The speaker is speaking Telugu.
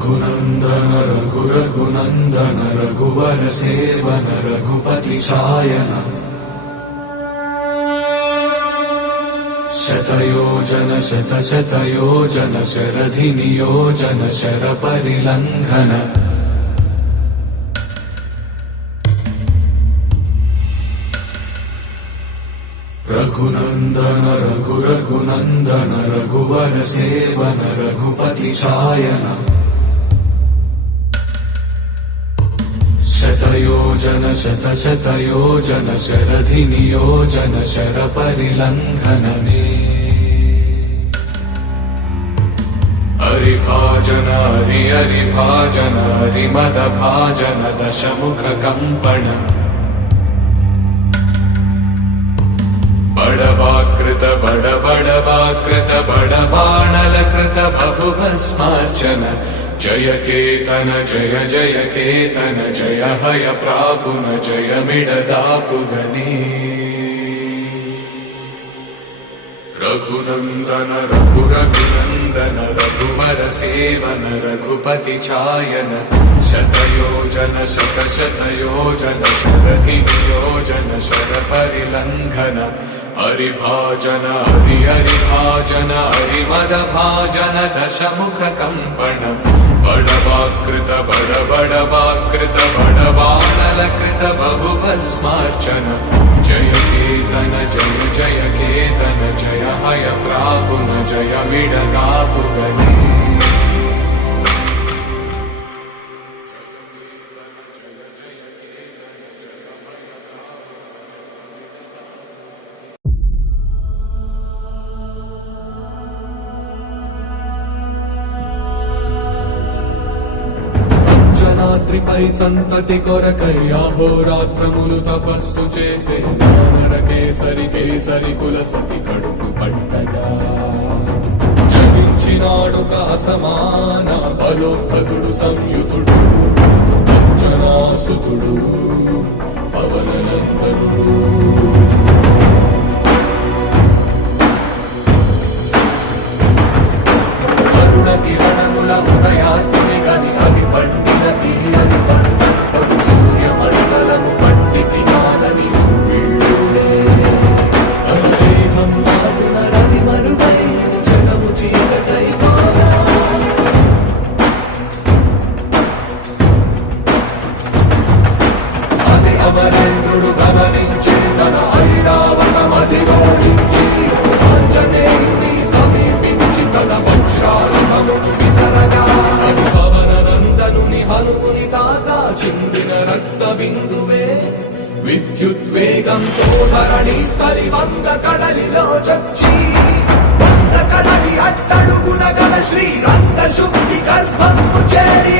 रघुनंदन रघुरघुनंदन रघुवर सेवन रघुपति चायन शतयोजन शतशतयोजन शरधि नियोजन शर परिलंघन रघुनंदन रघुरघुनंदन रघुवर सेवन रघुपति चायन शतयोजन शतशतयोजन शरधि नियोजन शर परिलंघन हरिभाजन हरि हरिभाजन हरिमद भाजन दशमुख कंपन बड़वाकृत बड़वाकृत बड़बाणलकृत बहुभस्मार्चन जय केतन जय जय केतन जय हय प्रापुन जय मिडदापुगनी रघुनंदन रघुरघुनंदन रघुवर सेवन रघुपति चायन शतयोजन शतशतयोजन शरधि नियोजन शर परिलंघन हरिभाजन हरि हरिभाजन हरिमद भाजन दशमुख कंपन बड़वाकृत बड़वाकृत बड़बाणलकृत बहुभस्मार्चन जय केतन जय जय केतन जय हय प्रापुन जय मिडदापुगनी రాత్రిపై సంతతి కొరకై అహోరాత్రములు తపస్సు చేసే వానర కేసరి కేసరి కుల సతి కడుపు పట్టగా జనించినాడొక అసమాన బలోద్ధతుడు సంయుతుడు అంజనాసుతుడు పవననందనుడు అరుణ కిరణముల ఉదయాత్మి గని అది పండిన తీయని పంటను పడు సూర్యమండలము పట్టి తినాలని వీళ్ళుడే దేహం నాటున రవి మరుగై జగము చీకటై మారా అది అమరేంద్రుడు గమనించి తన ఐరావతమది ఓడించి ఆంజనేయుని సమీపించి తన వజ్రాయుధము విసరగా అది పవననందనుని హనుముని తాకా చిందిన రక్త బిందువే విద్యుద్వేగంతో ధరణి స్థలి వంద కడలిలో చచ్చి వంద కడలి అట్టడుగున గల శ్రీరంగ శుద్ధి గర్భము చేరి